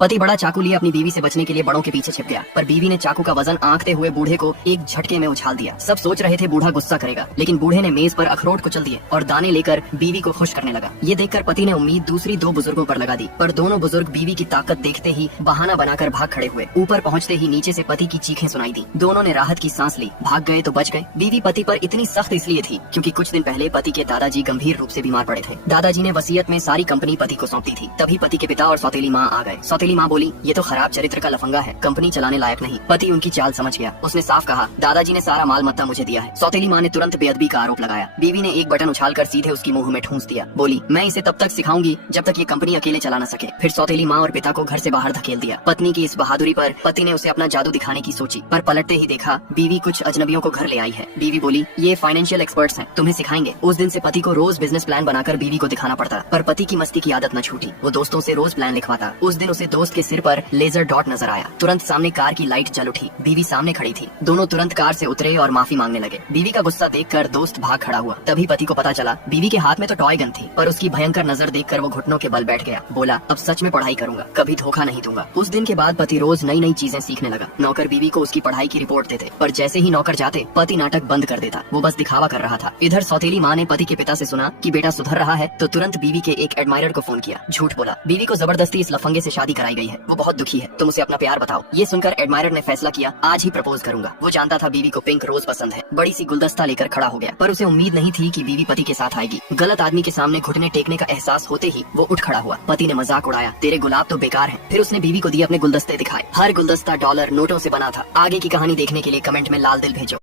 पति बड़ा चाकू लिए अपनी बीवी से बचने के लिए बड़ों के पीछे छिप गया, पर बीवी ने चाकू का वजन आंकते हुए बूढ़े को एक झटके में उछाल दिया। सब सोच रहे थे बूढ़ा गुस्सा करेगा, लेकिन बूढ़े ने मेज पर अखरोट कुचल दिए और दाने लेकर बीवी को खुश करने लगा। ये देखकर पति ने उम्मीद दूसरी दो बुजुर्गों पर लगा दी, पर दोनों बुजुर्ग बीवी की ताकत देखते ही बहाना बनाकर भाग खड़े हुए। ऊपर पहुँचते ही नीचे से पति की चीखें सुनाई दी। दोनों ने राहत की सांस ली, भाग गए तो बच गए। बीवी पति पर इतनी सख्त इसलिए थी क्योंकि कुछ दिन पहले पति के दादाजी गंभीर रूप से बीमार पड़े थे। दादाजी ने वसीयत में सारी कंपनी पति को सौंपी थी। तभी पति के पिता और सौतेली माँ आ गए। सौतेली माँ बोली, ये तो खराब चरित्र का लफंगा है, कंपनी चलाने लायक नहीं। पति उनकी चाल समझ गया। उसने साफ कहा, दादाजी ने सारा माल मत्ता मुझे दिया है। सौतेली माँ ने तुरंत बेअदबी का आरोप लगाया। बीवी ने एक बटन उछालकर सीधे उसकी मुंह में ठूंस दिया। बोली, मैं इसे तब तक सिखाऊंगी जब तक ये कंपनी अकेले चला न सके। फिर सौतेली माँ और पिता को घर से बाहर धकेल दिया। पत्नी की इस बहादुरी पर पति ने उसे अपना जादू दिखाने की सोची, पर पलटते ही देखा बीवी कुछ अजनबियों को घर ले आई है। बीवी बोली, ये फाइनेंशियल एक्सपर्ट्स हैं, तुम्हें सिखाएंगे। उस दिन से पति को रोज बिजनेस प्लान बनाकर बीवी को दिखाना पड़ता, पर पति की मस्ती की आदत न छूटी। वो दोस्तों से रोज प्लान लिखवाता। उस दिन उसे दोस्त के सिर पर लेजर डॉट नजर आया। तुरंत सामने कार की लाइट जल उठी। बीवी सामने खड़ी थी। दोनों तुरंत कार से उतरे और माफी मांगने लगे। बीवी का गुस्सा देखकर दोस्त भाग खड़ा हुआ। तभी पति को पता चला बीवी के हाथ में तो टॉय गन थी, पर उसकी भयंकर नजर देखकर वो घुटनों के बल बैठ गया। बोला, अब सच में पढ़ाई करूंगा, कभी धोखा नहीं दूंगा। उस दिन के बाद पति रोज नई नई चीजें सीखने लगा। नौकर बीवी को उसकी पढ़ाई की रिपोर्ट देते, पर जैसे ही नौकर जाते पति नाटक बंद कर देता। वो बस दिखावा कर रहा था। इधर सौतेली माँ ने पति के पिता से सुना कि बेटा सुधर रहा है, तो तुरंत बीवी के एक एडमायरर को फोन किया। झूठ बोला, बीवी को जबरदस्ती इस लफंगे से शादी कराई गई है। वो बहुत दुखी है, तुम उसे अपना प्यार बताओ। ये सुनकर एडमायरर ने फैसला किया, आज ही प्रपोज करूंगा। वो जानता था बीवी को पिंक रोज पसंद है। बड़ी सी गुलदस्ता लेकर खड़ा हो गया, पर उसे उम्मीद नहीं थी कि बीवी पति के साथ आएगी। गलत आदमी के सामने घुटने टेकने का एहसास होते ही वो उठ खड़ा हुआ। पति ने मजाक उड़ाया, तेरे गुलाब तो बेकार हैं। फिर उसने बीवी को दिए अपने गुलदस्ते दिखाए। हर गुलदस्ता डॉलर नोटों से बना था। आगे की कहानी देखने के लिए कमेंट में लाल दिल भेजो।